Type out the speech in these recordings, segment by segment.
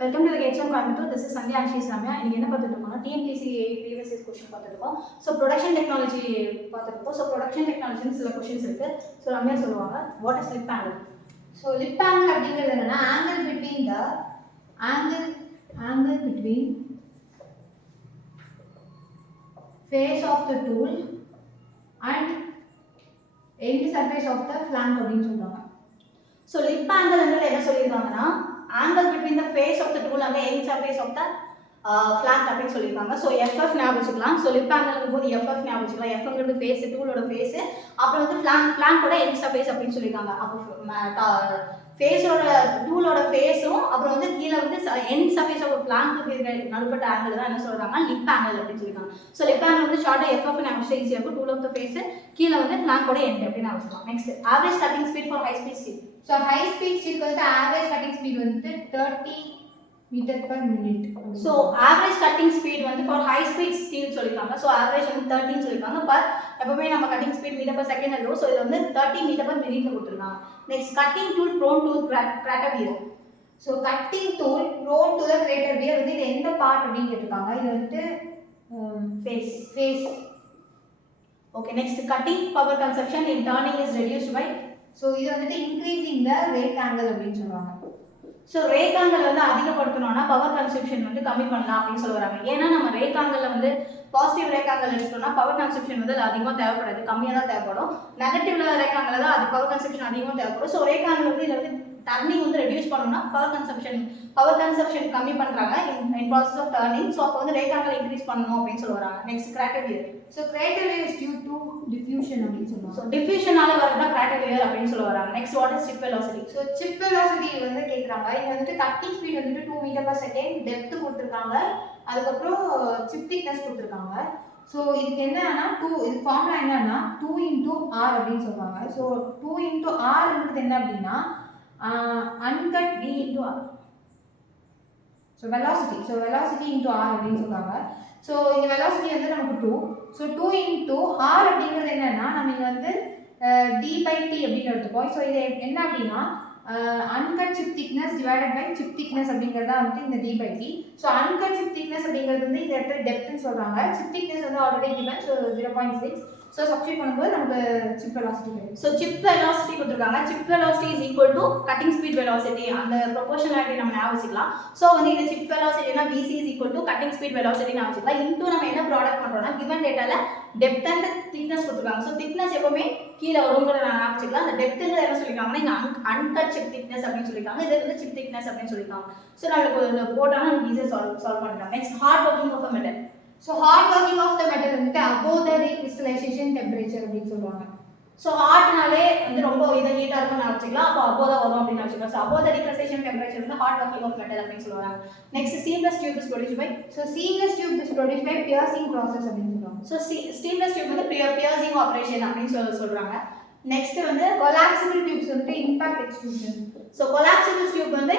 Welcome to the exam garment. This is Sandhya and she's Ramya. இன்னைக்கு என்ன பார்த்துட்டு இருக்கோம்னா டிஎன்பிசி ப்ரீவியஸ் இயர் கொஸ்டின் பார்த்துட்டு இருக்கோம். ஸோ ப்ரொடக்ஷன் டெக்னாலஜி பார்த்துட்டு இருக்கோம். ஸோ ப்ரொடக்ஷன் டெக்னாலஜின்னு சில கொஸ்டின்ஸ் இருக்கு. ஸோ ரம்யா சொல்லுவாங்க what is lip angle. So lip angle அப்படிங்கிறது என்னன்னா angle between face of the tool and end surface of the flank அப்படின்னு சொல்றாங்க. ஸோ லிப் ஆங்கிள் என்ன சொல்லியிருக்காங்கன்னா angle between the face of the tool and end surface of the flank அப்படின்னு சொல்லியிருக்காங்க. So FF ஞாபகம் வச்சுக்கலாம். ஸோ லிப் ஆங்கிள் போது FF ஞாபகம் வச்சுக்கலாம். எஃப்ங்கிறது ஃபேஸ், டூலோட ஃபேஸ், அப்புறம் வந்து ஃபிளாங்கோட எண்ட் சர்ஃபேஸ் அப்படின்னு சொல்லியிருக்காங்க. அப்போ ஃபேஸோட டூலோட ஃபேஸும் அப்புறம் வந்து கீழே வந்து எண்ட் சர்ஃபேஸ் ஆஃப் ஃபிளாங்க்கு நடுப்பட்ட ஆங்கிள் தான் என்ன சொல்கிறாங்க லிப் ஆங்கிள் அப்படின்னு சொல்லியிருக்காங்க. ஸோ லிப் ஆங்கிள் வந்து ஷார்ட்டாக எஃப்எஃப் ஞாபகம் ஈஸியாக இருக்கும். டூல் ஆஃப் த ஃபேஸ் கீழே வந்து ஃபிளாங்கோட எண்ட் அப்படின்னு வச்சுக்கலாம். Next average cutting speed for high speed steel. So high speed steel வந்து ஆவரேஜ் கட்டிங் ஸ்பீட் வந்து 30 metre per minute. So average cutting speed வந்து ஃபார் ஹை ஸ்பீட் ஸ்டீல் சொல்லியிருக்காங்க. So average வந்து 30 சொல்லியிருக்காங்க. பட் எப்பவுமே நம்ம cutting speed metre per second இருக்கும். So இது வந்து 30 மீட்டர் பர் மினிட்ல கொடுத்துருக்காங்க. Next cutting tool prone to crater wear. So cutting tool prone to the greater wear வந்து இது எந்த பார்ட் அப்படின்னு கேட்டிருக்காங்க. இது வந்துட்டு face. Okay, next cutting power consumption in turning is reduced by. So இது வந்துட்டு இன்க்ரீசிங் த ரேக் ஆங்கிள் அப்படின்னு சொல்லுவாங்க. ஸோ ரேக் ஆங்கிள் வந்து அதிகப்படுத்தணும்னா பவர் கன்சப்ஷன் வந்து கம்மி பண்ணலாம் அப்படின்னு சொல்லுவாங்க. ஏன்னா நம்ம ரேக் ஆங்கிள் வந்து பாசிட்டிவ் ரேக் ஆங்கிள் எடுத்தோம்னா பவர் கன்சப்ஷன் வந்து அதிகமாக தேவைப்படாது, கம்மியாக தான் தேவைப்படும். நெகட்டிவ்ல ரேக் ஆங்கிள் தான் அது பவர் கன்சப்ஷன் அதிகமாக தேவைப்படும். ஸோ ரேக் ஆங்கிள் வந்து இதில் வந்து டர்னிங் வந்து ரெடியூஸ் பண்ணணும்னா பவர் கன்சப்ஷன் கம்மி பண்ணுறாங்க in process of turning. So அப்போ வந்து ரேக் ஆங்கிள் இன்க்ரீஸ் பண்ணணும் அப்படின்னு சொல்லுவாங்க. Next crater wear. So crater wear is due to diffusion அப்படின்னு சொல்லுவாங்க. ஸோ டிஃப்யூஷனால வரதா கிராட்டர் வியர் அப்படின்னு சொல்ல வராங்க. Next what is chip velocity. So chip velocity வந்து கேட்குறாங்க. இது வந்துட்டு கட்டிங் ஸ்பீட் வந்துட்டு 2 மீட்டர் பர் செகண்ட், டெப்த் கொடுத்துருக்காங்க, அதுக்கப்புறம் சிப் திக்னஸ் கொடுத்துருக்காங்க. ஸோ இதுக்கு என்னன்னா இது ஃபார்முலா என்னன்னா 2 into R அப்படின்னு சொல்லுவாங்க. ஸோ 2 into Rன்றது என்ன அப்படின்னா uncut V into R. So velocity into R அப்படின்னு சொல்லுவாங்க. ஸோ இந்த வெலாசிட்டி வந்து நமக்கு 2. ஸோ 2 into R அப்படிங்கிறது என்னன்னா நம்ம இங்கே வந்து d/t அப்படின்னு எடுத்துப்போம். ஸோ இது என்ன அப்படின்னா uncut chip thickness divided by chip thickness அப்படிங்கிறது தான் வந்து இந்த d/t. So uncut chip thickness அப்படிங்கிறது வந்து இந்த இடத்துல டெப்த்னு சொல்கிறாங்க. சிப் திக்னஸ் வந்து already given. So 0.6. So substitute பண்ணும்போது நமக்கு சிப் வெலாசிட்டி கிடைக்கும். ஸோ சிப் வெலாசிட்டி கொடுத்துருக்காங்க. Chip velocity is equal to cutting speed velocity. அந்த ப்ரொபோர்ஷனாலிட்டி நம்ம ஞாபகம் வச்சுக்கலாம். ஸோ வந்து இது சிப் வெலாசிட்டினா VC is equal to cutting speed velocity ஞாபகம் வச்சுக்கலாம். இன்டூ நம்ம என்ன ப்ராடக்ட் பண்ணுறோம்னா கிவன் டேட்டால டெப்த் அண்ட் திக்னஸ் கொடுத்துருக்காங்க. ஸோ திக்னஸ் எப்பவுமே கீழே வருங்கிறத நான் ஞாபகம் வச்சுக்கலாம். அந்த டெப்த்துங்கிறது என்ன சொல்லியிருக்காங்கன்னா இங்கே அன்கட் சிப் திக்னஸ் அப்படின்னு சொல்லியிருக்காங்க. இது வந்து சிப் திக்னஸ் அப்படின்னு சொல்லியிருக்காங்க. ஸோ நம்மளுக்கு போட்டாலும் நம்ம ஈஸியாக சால்வ் பண்ணிக்கலாம். Next hot working of a metal. So hot working of the metal வந்துட்டு above the recrystallization temperature அப்படின்னு சொல்லுவாங்க. ஸோ ஹார்ட்னாலே வந்து ரொம்ப ஹீட்டாக இருக்கும்னு நினச்சிக்கலாம். அப்போ above தான் வரும் அப்படின்னு நினச்சிக்கலாம். So above the recrystallization temperature வந்து ஹார்ட் ஒர்க்கிங் ஆஃப் மெட்டல் அப்படின்னு சொல்லுவாங்க. Next seamless tube is produced by. So seamless tube is produced by piercing process அப்படின்னு சொல்லுவாங்க. ஸோ சீம்லெஸ் டியூப் வந்து பியர்சிங் ஆப்ரேஷன் அப்படின்னு சொல்கிறாங்க. நெக்ஸ்ட் வந்து கொலாப்சிபிள் டியூப்ஸ் வந்து impact extrusion. So collapsible tube வந்து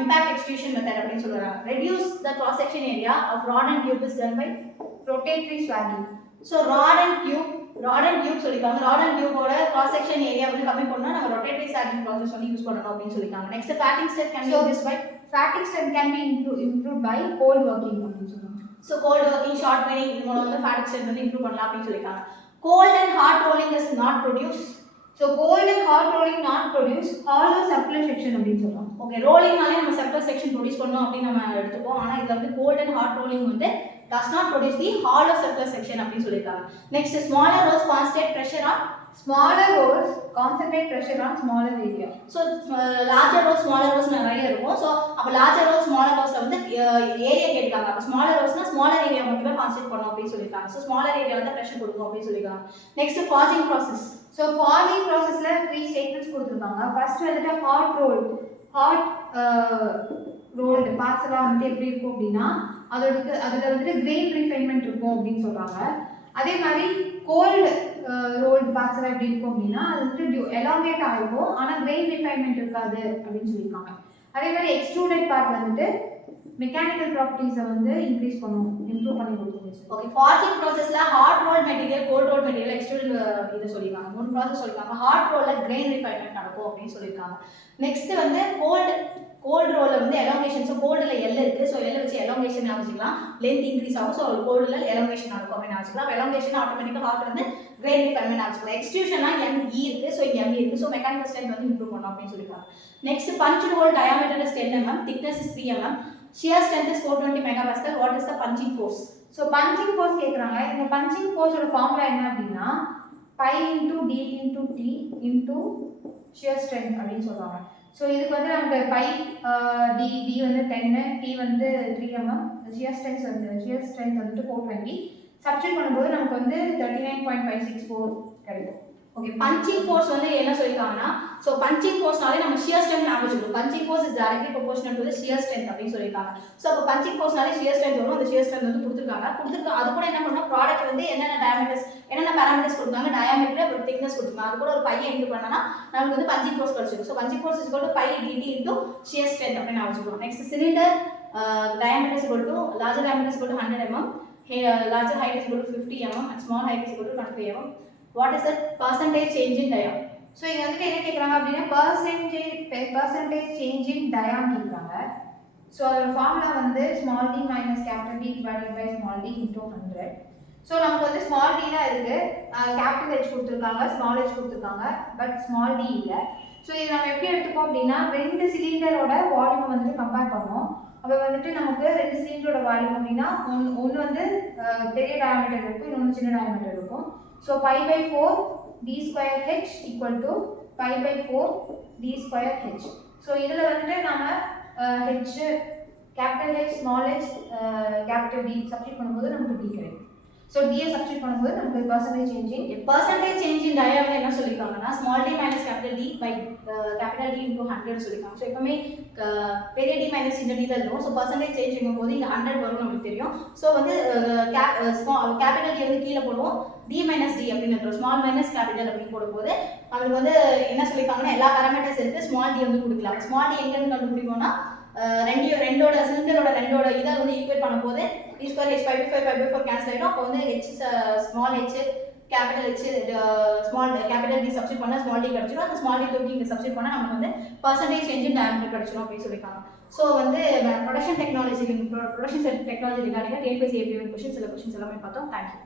இம்பாக்ட் எக்ஸ்ட்ரூஷன் மெத்தட் அப்படின்னு சொல்கிறாங்க. Reduce the cross section area of rod and tube is done by rotatory swagging. So rod and tube சொல்லியிருக்காங்க. rod and tube-ஓட cross section area வந்து கம்மி பண்ணா நம்ம rotatory swagging process வந்து use பண்ணணும் அப்படின்னு சொல்லியிருக்காங்க. Next fatting step can be used by. Fatting step can be improved by cold working அப்படின்னு சொல்றாங்க. So cold working, short wearing இது மூலம் வந்து fatting step வந்து இம்ப்ரூவ் பண்ணலாம் அப்படின்னு சொல்லியிருக்காங்க. cold and hot rolling is not produced. So cold and hot rolling not produce hollow circular section அப்படின்னு சொல்றாங்க. ஓகே, ரோலிங்னாலே நம்ம circular section ப்ரொடியூஸ் பண்ணோம் அப்படின்னு நம்ம எடுத்துப்போம். ஆனால் இதில் வந்து cold and hot rolling வந்து does not produce the hollow circular section அப்படின்னு சொல்லியிருக்காங்க. Next smaller rolls concentrate pressure on. Smaller rolls concentrate pressure on smaller area. So larger rolls smaller rolls நிறைய இருக்கும். ஸோ அப்போ larger rolls smaller rollsல வந்து area கேட்டுக்காங்க. அப்போ smaller rollsனா smaller area மட்டுமே concentrate பண்ணணும் அப்படின்னு சொல்லியிருக்காங்க. ஸோ smaller ஏரியாவில் தான் ப்ரெஷர் கொடுக்கும் அப்படின்னு சொல்லியிருக்காங்க. Next forging process. So forging ப்ராசஸ்ல 3 ஸ்டேட்மெண்ட்ஸ் கொடுத்துருக்காங்க. ஃபர்ஸ்ட் வந்துட்டு ஹாட் ரோல்டு பார்ட்ஸ் எல்லாம் வந்துட்டு எப்படி இருக்கும் அப்படின்னா அதில் வந்துட்டு கிரெயின் ரிஃபைன்மெண்ட் இருக்கும் அப்படின்னு சொல்கிறாங்க. அதே மாதிரி கோல்டு ரோல்டு பார்ட்ஸ் எல்லாம் எப்படி இருக்கும் அப்படின்னா அது வந்துட்டு எலாங்கேட் ஆகிருக்கும், ஆனால் கிரெயின் ரிஃபைன்மெண்ட் இருக்காது அப்படின்னு சொல்லியிருக்காங்க. அதே மாதிரி எக்ஸ்ட்ரூடட் பார்ட் வந்துட்டு மெக்கானிக்கல் ப்ராப்பர்ட்டிஸை வந்து இன்க்ரீஸ் இம்ப்ரூவ் பண்ணி கொடுத்துருச்சு. ஓகே, ஃபார்ஜிங் ப்ராசஸ்ல hot roll material, cold roll material, extruded இது சொல்லியிருக்காங்க. 3 ப்ராசஸ் சொல்லியிருக்காங்க. ஹாட் ரோல்ல கிரெயின் ரிஃபைன்மெண்ட் நடக்கும் அப்படின்னு சொல்லியிருக்காங்க. நெக்ஸ்ட் வந்து கோல்டு ரோல்ல வந்து எலாங்கேஷன். ஸோ கோல்டில் இருக்குது. ஸோ எல் வச்சு எலாங்கேஷன் வச்சுக்கலாம். லென்த் இன்க்ரீஸ் ஆகும். ஸோ கோல்டில் எலாங்கேஷன் நடக்கும் அப்படின்னு வச்சுக்கலாம். எலாங்கேஷன் ஆட்டோமேட்டிக்காக ஹார்ட் வந்து கிரேட்லி ஃபெர்மெண்ட் வச்சுக்கலாம். எக்ஸ்ட்ரூஷன்லாம் ME இருக்குது. ஸோ இங்கே ME இருக்குது. ஸோ மெக்கானிக்கல் ஸ்ட்ரென்த் வந்து இம்ப்ரூவ் பண்ணணும் அப்படின்னு சொல்லியிருக்காங்க. Next punch hole diameter is 10 mm, thickness is 3 mm, shear strength is 420 megapascal. What is the punching force? So punching force கேட்குறாங்க. இந்த பஞ்சிங் ஃபோர்ஸோட ஃபார்முலா என்ன அப்படின்னா pi into D into D into shear strength அப்படின்னு சொல்லுவாங்க. So இதுக்கு வந்து நமக்கு பை டி வந்து 10, டி வந்து 3 mm, ஷியர் ஸ்ட்ரென்த் வந்துட்டு 420. சப்ஸ்டிட் பண்ணும்போது நமக்கு வந்து 39.564 கிடைக்கும். ஓகே, பஞ்சிங் ஃபோர்ஸ் வந்து என்ன சொல்லியிருக்காங்கன்னா, ஸோ பஞ்சிங் ஃபோர்ஸ்னாலே நம்ம ஷியர் ஸ்ட்ரென்த் ஞாபகம் வச்சுக்கணும். Punching force is directly proportional to the shear strength அப்படின்னு சொல்லியிருக்காங்க. ஸோ அப்போ பஞ்சிங் ஃபோர்ஸ்னாலே ஷியர் ஸ்ட்ரென்த் வரும். அந்த ஷியர் ஸ்ட்ரென்த் வந்து கொடுத்துருக்காங்க. அது கூட என்ன பண்ணணும், ப்ராடக்ட் வந்து என்னென்ன பேராமீட்டர்ஸ் கொடுத்தாங்க, டயாமீட்டர் ஒரு திக்னஸ் கொடுத்துருக்காங்க. அது கூட ஒரு பையை இன்டு பண்ணனா நமக்கு வந்து பஞ்சிங் ஃபோர்ஸ் கிடைச்சிடும். So punching force is equal to pi d t into shear strength அப்படின்னு நான் வச்சுக்கணும். Next cylinder diameter is equal to larger diameter is equal to 100 mm, larger height is equal to 50 mm, and small height is equal to 25 mm. What is the percentage change in dia? So இங்கே வந்துட்டு என்ன கேட்குறாங்க அப்படின்னா percentage change in டயான்னு கேட்குறாங்க. So அதோட formula வந்து small d minus capital D divided by small d into 100. So நமக்கு வந்து ஸ்மால் டி தான் இருக்குது, கேபிட்டல் ஹெச் கொடுத்துருக்காங்க, ஸ்மால் ஹெச் கொடுத்துருக்காங்க, பட் ஸ்மால் டி இல்லை. ஸோ இது நம்ம எப்படி எடுத்துப்போம் அப்படின்னா 2 சிலிண்டரோட வால்யூம் வந்துட்டு கம்பேர் பண்ணுவோம். அப்போ வந்துட்டு நமக்கு 2 சிலிண்டரோட வால்யூம் அப்படின்னா ஒன்று வந்து பெரிய டயாமீட்டர் இருக்கும், இன்னொன்று சின்ன டயாமீட்டர் இருக்கும். So pi by 4 d square h equal to pi by 4 d square h. So இதில் வந்துட்டு நம்ம h capital H small h capital D substitute பண்ணும்போது நமக்கு டி கிடைக்கும். ஸோ டியை சப்ஸ்டிட் பண்ணும்போது நமக்கு பர்சன்டேஜ் சேஞ்ச் இன் டயா வந்து என்ன சொல்லியிருக்காங்கன்னா small d minus capital D by capital D into 100 சொல்லியிருக்காங்க. ஸோ எப்பவுமே பெரிய டி மைனஸ் சின்ன டி தான் இருக்கும். ஸோ பர்சன்டேஜ் சேஞ்ச் போது இங்கே 100 வரும் நமக்கு தெரியும். ஸோ வந்து கேபிட்டல் டி வந்து கீழே போடுவோம், டி மைனஸ் டி அப்படின்னு இருக்கும். ஸ்மால் மைனஸ் கேபிட்டல் அப்படின்னு போடும்போது அவங்களுக்கு வந்து என்ன சொல்லியிருக்காங்கன்னா எல்லா பேராமீட்டர்ஸ் இருக்குது, ஸ்மால் டி வந்து கொடுக்கலாம். ஸ்மால் டி எங்கேருந்து கண்டுபிடிப்போம்னா ரெண்டோட சிலிண்டரோட இதை வந்து ஈக்குவேட் பண்ணும்போது டி ஸ்கொயர் ஹெச் 5/4 கேன்சல் ஆகிடும். அப்போ வந்து h small h capital H small capital D substitute பண்ணால் ஸ்மால் டி கிடச்சிடும். அந்த ஸ்மால் டி தூக்கி இங்கே சப்ஸ்டிட் பண்ணால் நமக்கு வந்து பர்சன்டேஜ் சேஞ்ச் இன் டயாமீட்டர் கிடச்சிடும் அப்படின்னு சொல்லியிருக்காங்க. ஸோ வந்து ப்ரொடக்ஷன் டெக்னாலஜி ரிகார்டிங்காக டிஎன்பிஎஸ்சி ஏபிஎம் கொஷின்ஸ் எல்லாமே பார்த்தோம். தேங்க்யூ.